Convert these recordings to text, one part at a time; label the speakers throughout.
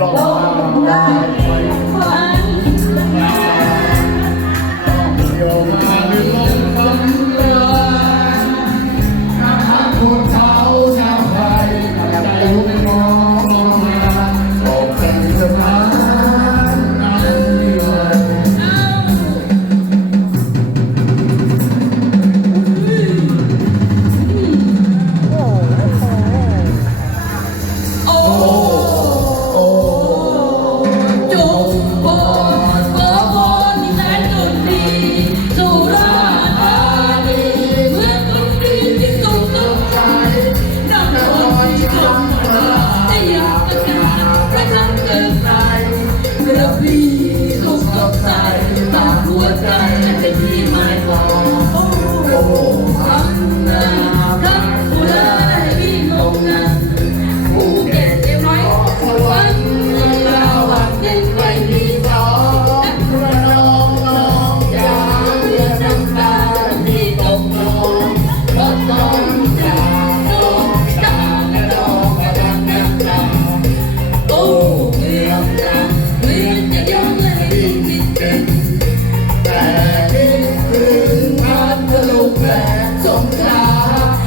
Speaker 1: ลอ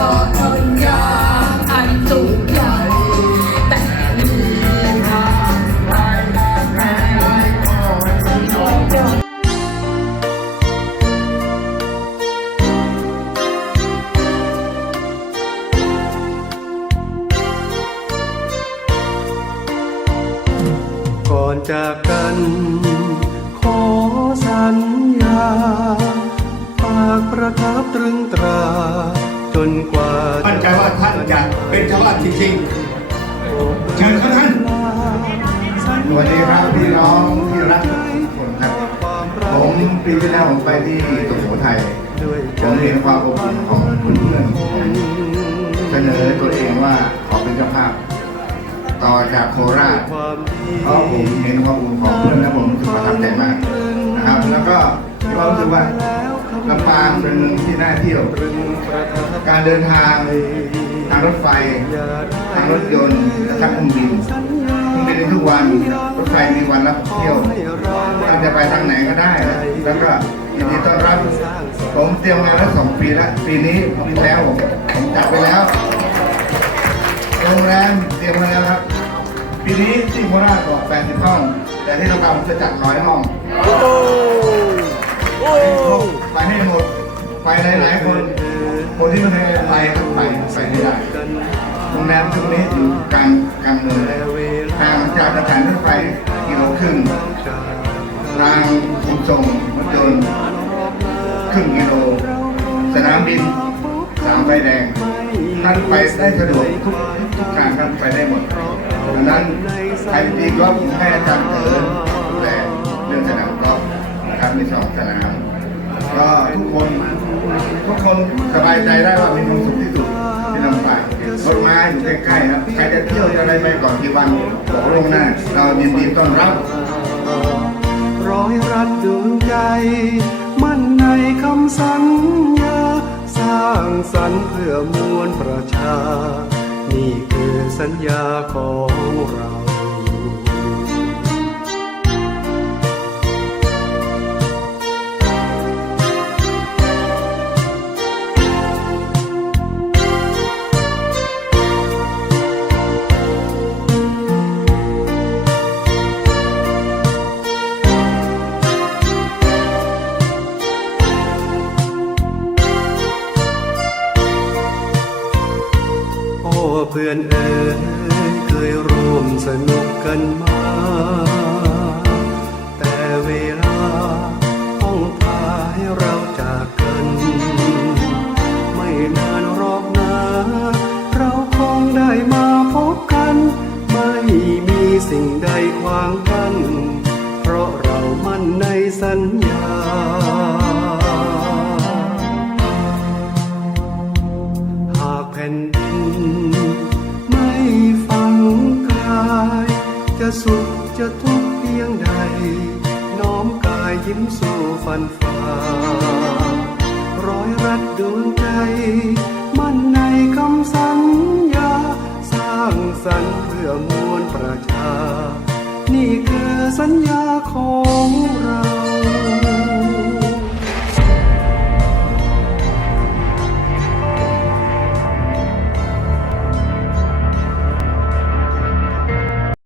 Speaker 1: ก็ทนยา
Speaker 2: กอันสุขใหญ่แต่มีทางไปแม้คอนอง
Speaker 3: ก่อนจากกันขอสัญญาฝากประทับตรึงตรา นกว่า
Speaker 1: มั่นใจว่าท่านจะเป็นชาวบ้านจริงๆ เชิญครับท่านสวัสดีครับพี่น้องที่รักทุกคนครับผมปีที่แล้วผมไปที่สุโขทัยผมเห็นความอบอุ่นของเพื่อนเสนอตัวเองว่าขอเป็นเจ้าภาพ ต่อจากโคราชเพราะผมเห็นความอบอุ่นของเพื่อนแล้วผมรู้สึกประทับใจมากนะครับ แล้วก็มีความรู้สึกว่า ลำปางเป็นเมืองที่น่าเที่ยว การเดินทางทางรถไฟ ทางรถยนต์และทางเครื่องบินเครื่องบินทุกวันรถไฟมีวันรับเที่ยวท่านจะไปทางไหนก็ได้ แล้วก็ยินดีต้อนรับ ผมเตรียมงานแล้วสองปีแล้วปีนี้ปีแล้วผมผมจัดไปแล้วโรงแรมเตรียมมาแล้วครับปีนี้ที่โคราชบอก80ห้อง แต่ที่เราทำจะจัดร้อยห้อง ไปให้หมด ไปหลายๆคน คนที่ไม่เคยไปก็ไปไปไม่ได้โรงแรมตรงนี้อยู่กลางกลางเมืองเลยห่างจากสถานรถไฟกิโลครึ่งรางขนส่งรถยนต์ครึ่งกิโล สนามบินสามไฟแดงท่านไปได้สะดวกทุกทุกทางครับไปได้หมดดังนั้นใครตีกอล์ฟให้อาจารย์เต๋อดูแลเรื่องสนามกอล์ฟ นะครับมีสองสนามก็ทุกคนทุกคนสบายใจได้ว่ามีความสุขที่สุดที่ลำปางรถม้าอยู่ใกล้ๆครับใครจะเที่ยวจะอะไรไปก่อนกี่วันบอกล่วงหน้า เรายินดีต้อนรับ
Speaker 3: ร้อยรัดดวงใจ มั่นในคำสัญญา สร้างสรรค์เพื่อมวลประชา นี่คือสัญญาของเรา เพื่อนเอ๋ยเคยร่วมสนุกกันมา สู้ฟันฝ่าร้อยรัดดวงใจ มั่นในคำสัญญา สร้างสรรค์เพื่อมวลประชา นี่คือสัญญาของ